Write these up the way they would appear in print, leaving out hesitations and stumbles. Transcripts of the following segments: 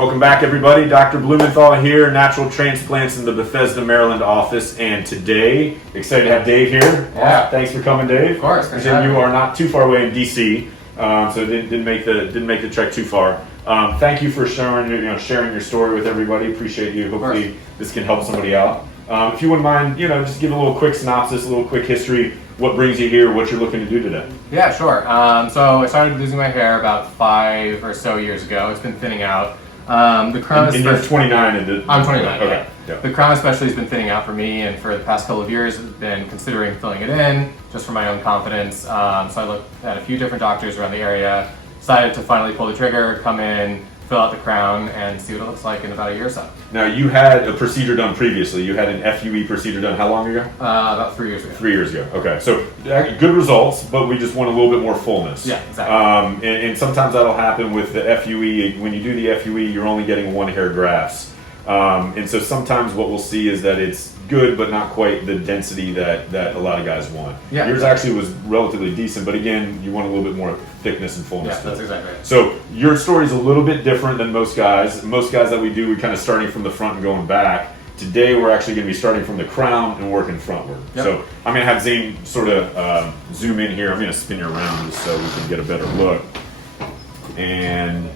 Welcome back, everybody. Dr. Blumenthal here, Natural Transplants in the Bethesda, Maryland office. And today, excited to have Dave here. Yeah. Thanks for coming, Dave. Of course. You are not too far away in DC, so didn't make the trek too far. Thank you for sharing your story with everybody. Appreciate you. Hopefully, this can help somebody out. If you wouldn't mind, just give a little quick synopsis, a little quick history. What brings you here? What you're looking to do today? Yeah, sure. So I started losing my hair about 5 or so years ago. It's been thinning out. The crown. And you're 29. I'm 29. Okay. Yeah. The crown especially has been thinning out for me, and for the past couple of years, I've been considering filling it in just for my own confidence. So I looked at a few different doctors around the area, decided to finally pull the trigger, come in, fill out the crown, and see what it looks like in about a year or so. Now, you had a procedure done previously. You had an FUE procedure done how long ago? About 3 years ago. 3 years ago. Okay, so good results, but we just want a little bit more fullness. Yeah, exactly. And sometimes that'll happen with the FUE. When you do the FUE, you're only getting one hair grafts. And so sometimes what we'll see is that it's good, but not quite the density that a lot of guys want. Yeah, Yours actually was relatively decent, but again, you want a little bit more thickness and fullness. Yeah, that's exactly right. So your story is a little bit different than most guys. Most guys that we do, we're kind of starting from the front and going back. Today, we're actually going to be starting from the crown and working frontward. Yep. So I'm going to have Zane sort of zoom in here. I'm going to spin you around just so we can get a better look. And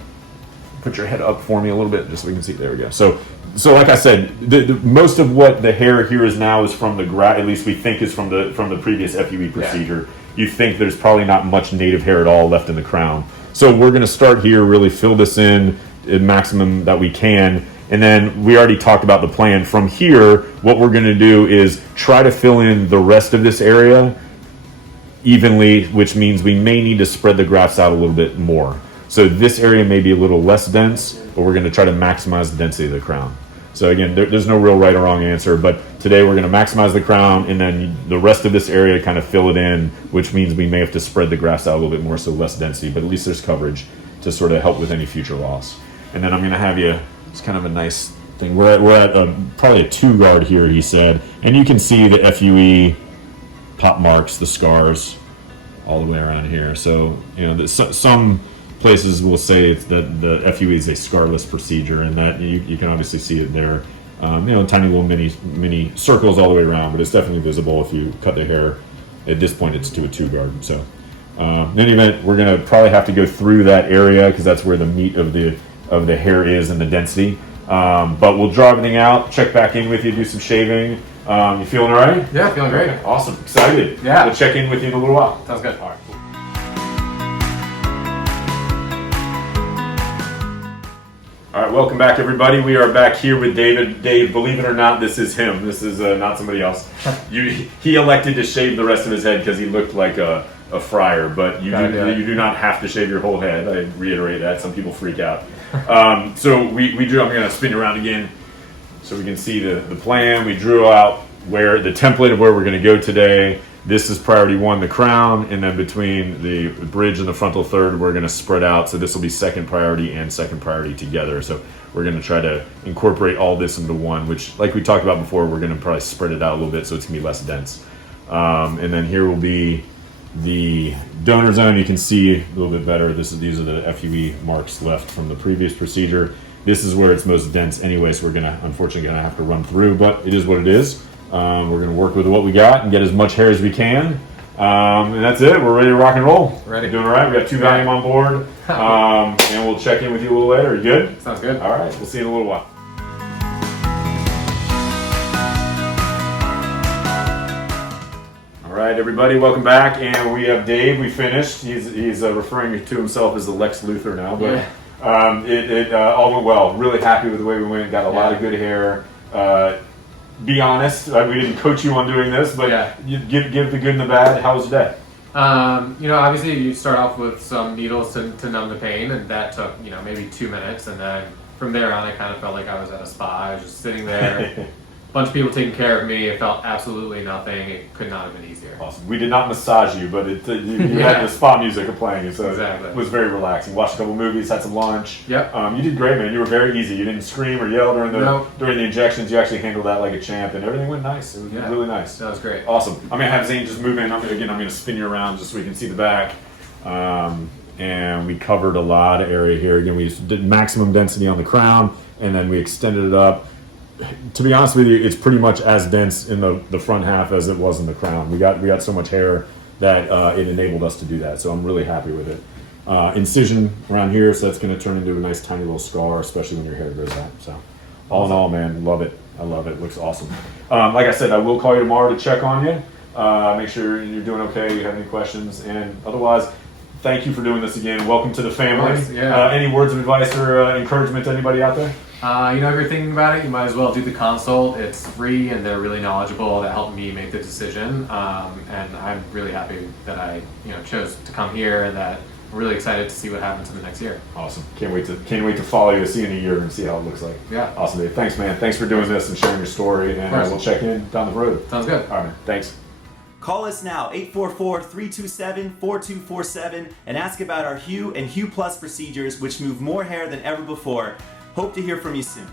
put your head up for me a little bit just so we can see. There we go. So like I said, most of what the hair here is now is from the graft. At least we think is from the previous FUE procedure. Yeah. You think there's probably not much native hair at all left in the crown. So we're going to start here, really fill this in at maximum that we can. And then we already talked about the plan. From here, what we're going to do is try to fill in the rest of this area evenly, which means we may need to spread the grafts out a little bit more. So this area may be a little less dense, but we're going to try to maximize the density of the crown. So again, there's no real right or wrong answer, but today we're going to maximize the crown, and then the rest of this area kind of fill it in, which means we may have to spread the grafts out a little bit more, so less density, but at least there's coverage to sort of help with any future loss. And then I'm going to have you, it's kind of a nice thing. We're at probably a 2 guard here, he said, and you can see the FUE pop marks, the scars, all the way around here. So some places will say that the FUE is a scarless procedure, and that you can obviously see it there. Tiny little mini circles all the way around, but it's definitely visible if you cut the hair. At this point, it's to a 2 guard. So, in any event, we're going to probably have to go through that area because that's where the meat of the hair is and the density. But we'll draw everything out, check back in with you, do some shaving. You feeling all right? Yeah, feeling great. Okay, awesome, excited. Yeah. We'll check in with you in a little while. Sounds good. All right. All right, welcome back, everybody. We are back here with David. Dave, believe it or not, this is him. This is not somebody else. He elected to shave the rest of his head because he looked like a friar, but you do not have to shave your whole head. I reiterate that. Some people freak out. So we drew. I'm going to spin you around again so we can see the plan. We drew out where the template of where we're going to go today. This is priority 1, the crown, and then between the bridge and the frontal third, we're going to spread out. So this will be second priority and second priority together. So we're going to try to incorporate all this into one, which, like we talked about before, we're going to probably spread it out a little bit so it's going to be less dense. And then here will be the donor zone. You can see a little bit better. These are the FUE marks left from the previous procedure. This is where it's most dense anyway, so we're unfortunately going to have to run through, but it is what it is. We're going to work with what we got and get as much hair as we can. And that's it. We're ready to rock and roll. Ready. Doing all right. We got 2 Valium on board. And we'll check in with you a little later. You good? Sounds good. All right. We'll see you in a little while. All right, everybody. Welcome back. And we have Dave. We finished. He's referring to himself as the Lex Luthor now. But it all went well. Really happy with the way we went. Got a lot of good hair. Be honest, we didn't coach you on doing this, but you give the good and the bad. How was your day? Obviously you start off with some needles to numb the pain, and that took, maybe 2 minutes, and then from there on I kind of felt like I was at a spa. I was just sitting there, bunch of people taking care of me. It felt absolutely nothing. It could not have been easier. Awesome. We did not massage you, but you had the spa music playing, so exactly. It was very relaxing. Watched a couple movies, had some lunch. Yep. You did great, man. You were very easy. You didn't scream or yell during the injections. You actually handled that like a champ, and everything went nice. It was really nice. That was great. Awesome. I'm gonna have Zane just move in. I'm gonna spin you around just so we can see the back. and we covered a lot of area here. Again, we did maximum density on the crown, and then we extended it up. To be honest with you, it's pretty much as dense in the front half as it was in the crown. We got so much hair that it enabled us to do that, so I'm really happy with it. Incision around here, so that's going to turn into a nice tiny little scar, especially when your hair grows out. So all in all, man, love it. I love it. It looks awesome. Like I said, I will call you tomorrow to check on you. Make sure you're doing okay, you have any questions, and otherwise, thank you for doing this again. Welcome to the family. Yeah. Any words of advice or encouragement to anybody out there? You know, if you're thinking about it, you might as well do the consult. It's free, and they're really knowledgeable. That helped me make the decision, and I'm really happy that I, chose to come here, and that I'm really excited to see what happens in the next year. Awesome. Can't wait to follow you, see you in a year, and see how it looks like. Yeah. Awesome, Dave. Thanks, man. Thanks for doing this and sharing your story, and we'll check in down the road. Sounds good. All right, man. Thanks. Call us now, 844-327-4247, and ask about our Hue and Hue Plus procedures, which move more hair than ever before. Hope to hear from you soon.